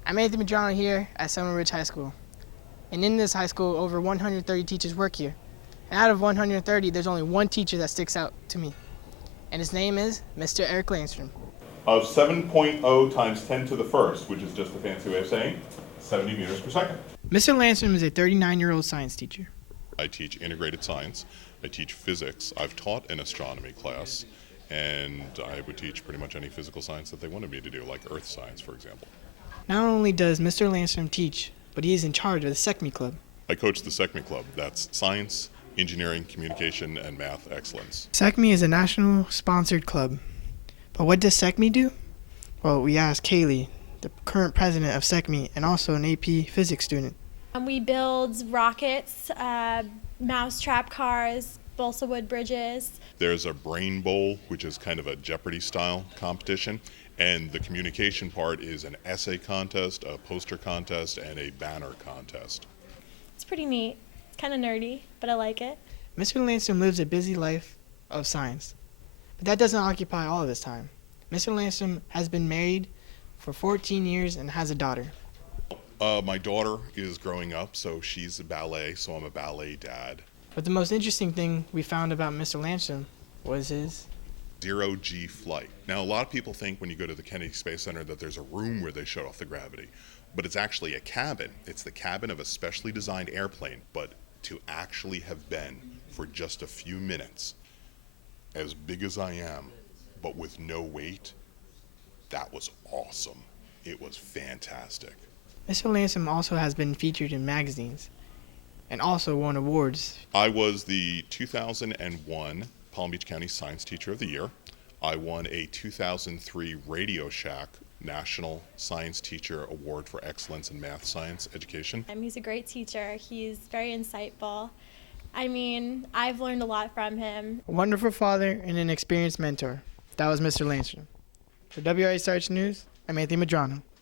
I'm Anthony Medrano here at Seminole Ridge High School. And in this high school, over 130 teachers work here. And out of 130, there's only one teacher that sticks out to me. And his name is Mr. Erich Landstrom. Of 7.0 times 10 to the first, which is just a fancy way of saying 70 meters per second. Mr. Landstrom is a 39-year-old science teacher. I teach integrated science. I teach physics. I've taught an astronomy class, and I would teach pretty much any physical science that they wanted me to do, like earth science, for example. Not only does Mr. Landstrom teach, but he is in charge of the SECME Club. I coach the SECME Club. That's science, engineering, communication, and math excellence. SECME is a national sponsored club. But what does SECME do? Well, we asked Kaylee, the current president of SECME and also an AP physics student. We build rockets, mousetrap cars, balsa wood bridges. There's a brain bowl, which is kind of a Jeopardy-style competition, and the communication part is an essay contest, a poster contest, and a banner contest. It's pretty neat. It's kind of nerdy, but I like it. Mr. Landstrom lives a busy life of science, but that doesn't occupy all of his time. Mr. Landstrom has been married for 14 years and has a daughter. My daughter is growing up, so she's a ballet, so I'm a ballet dad. But the most interesting thing we found about Mr. Landstrom was his zero-G flight. Now, a lot of people think when you go to the Kennedy Space Center that there's a room where they shut off the gravity, but it's actually a cabin. It's the cabin of a specially designed airplane, but to actually have been for just a few minutes, as big as I am, but with no weight, that was awesome. It was fantastic. Mr. Landstrom also has been featured in magazines and also won awards. I was the 2001 Palm Beach County Science Teacher of the Year. I won a 2003 Radio Shack National Science Teacher Award for Excellence in Math Science Education. He's a great teacher. He's very insightful. I mean, I've learned a lot from him. A wonderful father and an experienced mentor. That was Mr. Landstrom. For WRH News, I'm Anthony Medrano.